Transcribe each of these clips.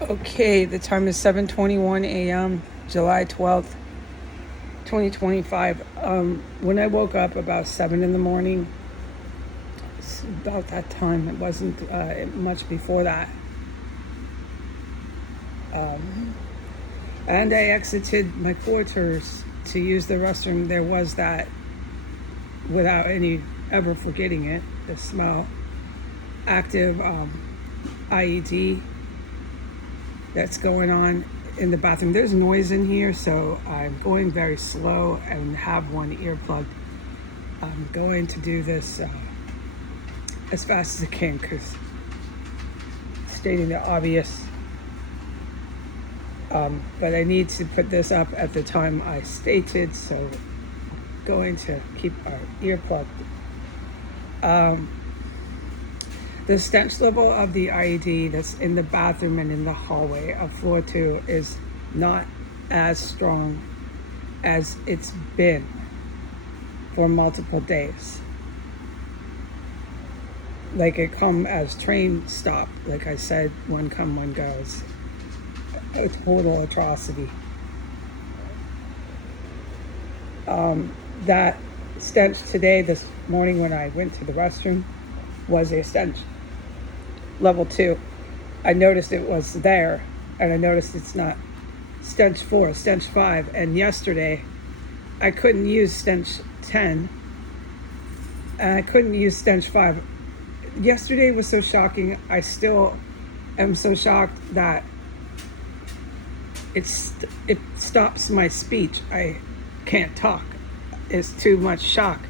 Okay, the time is 7:21 a.m., July 12th, 2025. When I woke up about 7 in the morning, it's about that time. It wasn't much before that. And I exited my quarters to use the restroom. There was that, without any ever forgetting it, the smell, active IED that's going on in the bathroom. There's noise in here, so I'm going very slow and have one ear plugged. I'm going to do this as fast as I can because stating the obvious. But I need to put this up at the time I stated, so I'm going to keep our ear plugged. The stench level of the IED that's in the bathroom and in the hallway of floor 2 is not as strong as it's been for multiple days. Like it come as train stop, like I said, one come, one goes. A total atrocity. That stench today, this morning when I went to the restroom, was a stench level 2. I noticed it was there, and I noticed it's not stench 4, stench 5. And yesterday, I couldn't use stench 10, and I couldn't use stench 5. Yesterday was so shocking. I still am so shocked that it stops my speech. I can't talk. It's too much shock.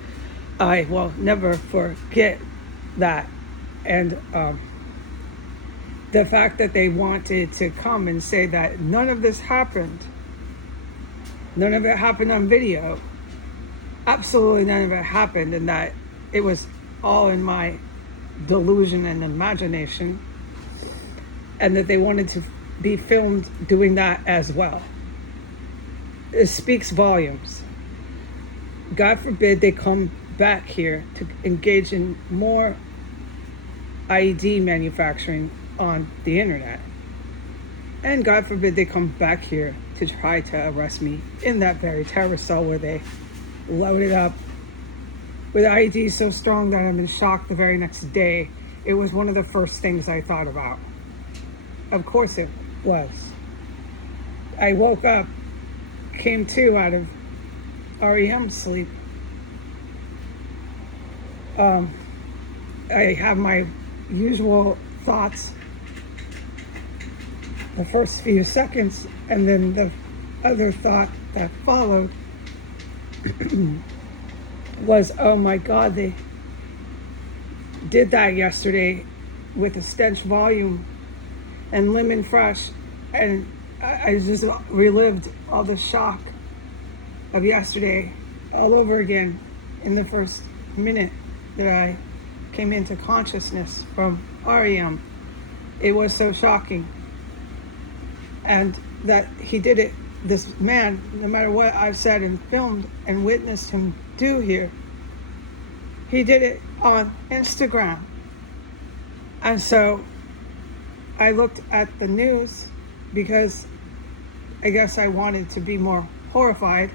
I will never forget that. And the fact that they wanted to come and say that none of this happened, none of it happened on video, absolutely none of it happened, and that it was all in my delusion and imagination, and that they wanted to be filmed doing that as well. It speaks volumes. God forbid they come back here to engage in more IED manufacturing on the internet. And God forbid they come back here to try to arrest me in that very terror cell where they loaded up with IED so strong that I'm in shock the very next day. It was one of the first things I thought about. Of course it was. I woke up, came to out of REM sleep. I have my usual thoughts the first few seconds, and then the other thought that followed was, oh my God, they did that yesterday with the stench volume and lemon fresh, and I just relived all the shock of yesterday all over again in the first minute that I came into consciousness from REM. It was so shocking. And that he did it, this man, no matter what I've said and filmed and witnessed him do here, he did it on Instagram. And so I looked at the news because I guess I wanted to be more horrified.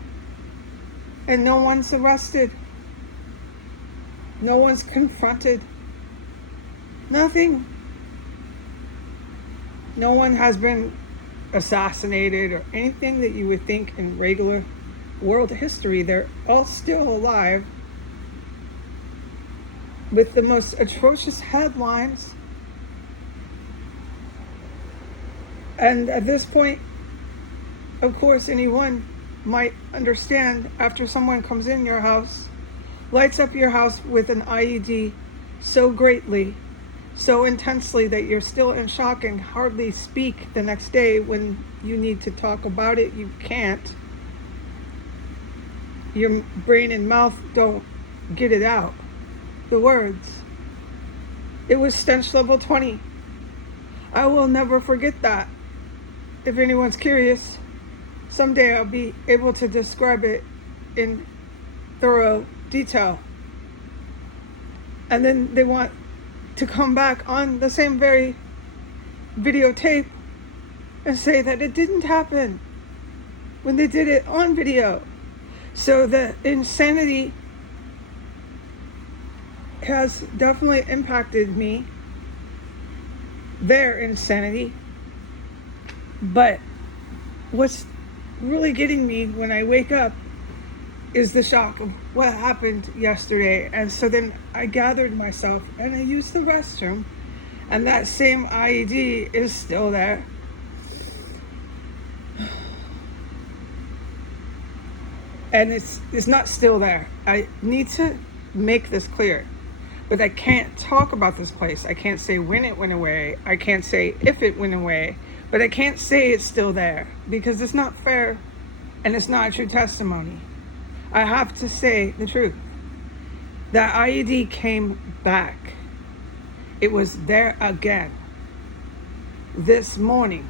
And no one's arrested. No one's confronted. Nothing. No one has been assassinated or anything that you would think in regular world history. They're all still alive with the most atrocious headlines. And at this point, of course, anyone might understand after someone comes in your house, lights up your house with an IED so greatly, so intensely that you're still in shock and hardly speak the next day when you need to talk about it, you can't. Your brain and mouth don't get it out. The words. It was stench level 20. I will never forget that. If anyone's curious, someday I'll be able to describe it in thorough detail. And then they want to come back on the same very videotape and say that it didn't happen when they did it on video. So the insanity has definitely impacted me, their insanity. But what's really getting me when I wake up is the shock of what happened yesterday. And so then I gathered myself and I used the restroom, and that same IED is still there. And it's not still there. I need to make this clear. But I can't talk about this place. I can't say when it went away. I can't say if it went away. But I can't say it's still there because it's not fair and it's not a true testimony. I have to say the truth. That IED came back. It was there again this morning.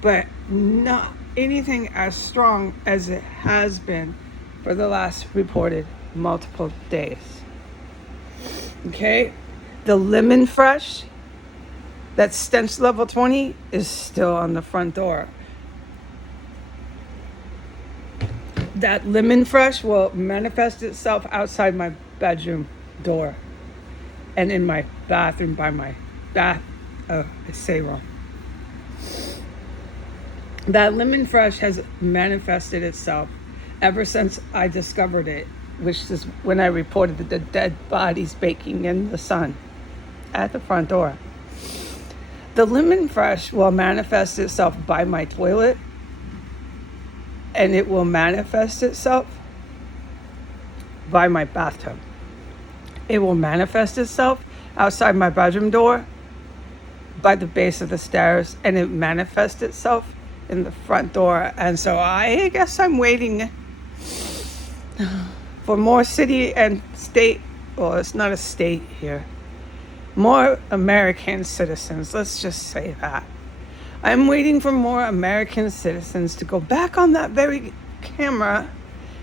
But not anything as strong as it has been for the last reported multiple days. Okay? The lemon fresh, that stench level 20, is still on the front door. That lemon fresh will manifest itself outside my bedroom door and in my bathroom by my bath. I say wrong. That lemon fresh has manifested itself ever since I discovered it, which is when I reported the dead bodies baking in the sun at the front door. The lemon fresh will manifest itself by my toilet, and it will manifest itself by my bathtub. It will manifest itself outside my bedroom door by the base of the stairs, and it manifests itself in the front door. And so I guess I'm waiting for more city and state, well, it's not a state here, more American citizens, let's just say that. I'm waiting for more American citizens to go back on that very camera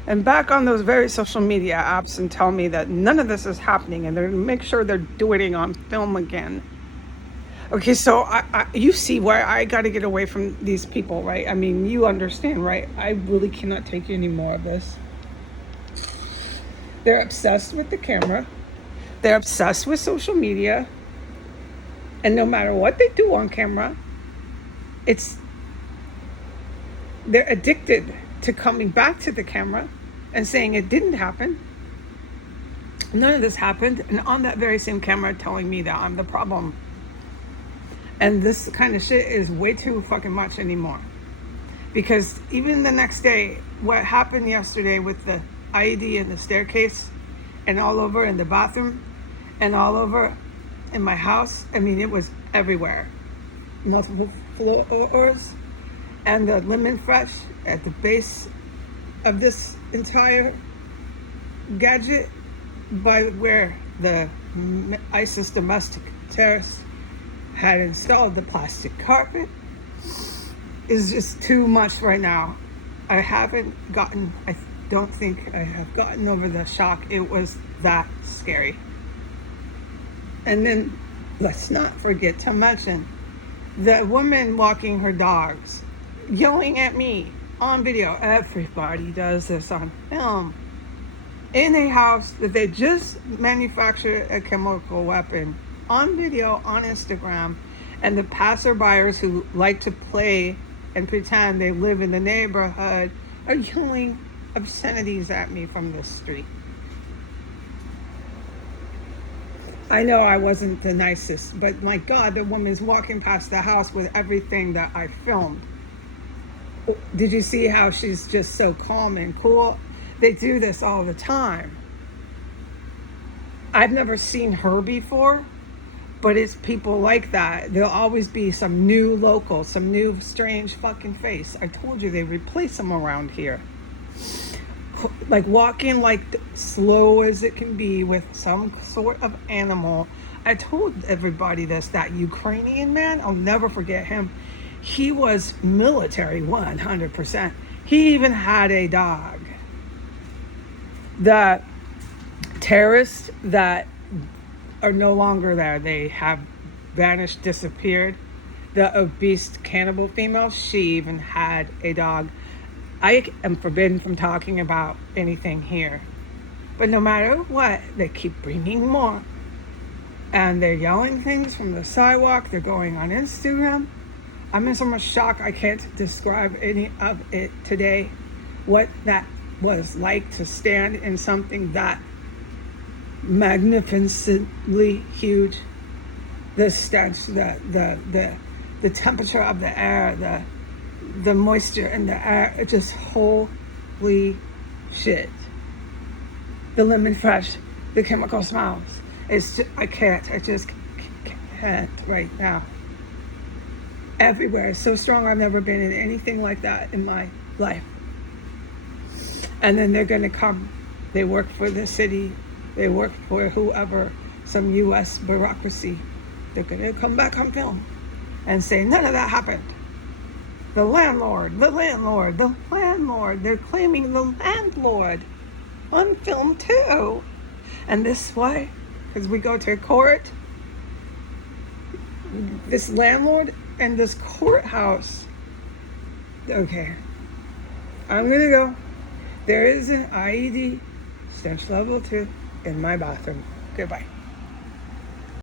and back on those very social media apps and tell me that none of this is happening, and they're going to make sure they're doing it on film again. Okay, so you see where I got to get away from these people, right? I mean, you understand, right? I really cannot take any more of this. They're obsessed with the camera. They're obsessed with social media. And no matter what they do on camera, they're addicted to coming back to the camera and saying it didn't happen. None of this happened. And on that very same camera telling me that I'm the problem. And this kind of shit is way too fucking much anymore. Because even the next day, what happened yesterday with the IED in the staircase and all over in the bathroom and all over in my house, I mean, it was everywhere. Multiple floors. And the lemon fresh at the base of this entire gadget by where the ISIS domestic terrorists had installed the plastic carpet is just too much right now. I don't think I have gotten over the shock. It was that scary. And then let's not forget to mention the woman walking her dogs, yelling at me on video. Everybody does this on film. In a house that they just manufactured a chemical weapon, on video, on Instagram, and the passerbyers who like to play and pretend they live in the neighborhood are yelling obscenities at me from the street. I know I wasn't the nicest, but my God, the woman's walking past the house with everything that I filmed. Did you see how she's just so calm and cool? They do this all the time. I've never seen her before, but it's people like that. There'll always be some new local, some new strange fucking face. I told you they replace them around here. Like walking like slow as it can be with some sort of animal. I told everybody this, that Ukrainian man, I'll never forget him. He was military 100%. He even had a dog. The terrorists that are no longer there, they have vanished, disappeared. the obese cannibal female, she even had a dog. I am forbidden from talking about anything here. But no matter what, they keep bringing more. And they're yelling things from the sidewalk. They're going on Instagram. I'm in so much shock I can't describe any of it today. What that was like to stand in something that magnificently huge. The stench, the temperature of the air, the moisture in the air, it just holy shit. The lemon fresh, the chemical smells. It's just, I just can't right now. Everywhere, it's so strong. I've never been in anything like that in my life. And then they're gonna come, they work for the city, they work for whoever, some US bureaucracy. They're gonna come back on film and say none of that happened. The landlord, they're claiming the landlord on film too. And this way, because we go to court, this landlord and this courthouse. Okay, I'm gonna go. There is an IED, stench level 2, in my bathroom. Goodbye.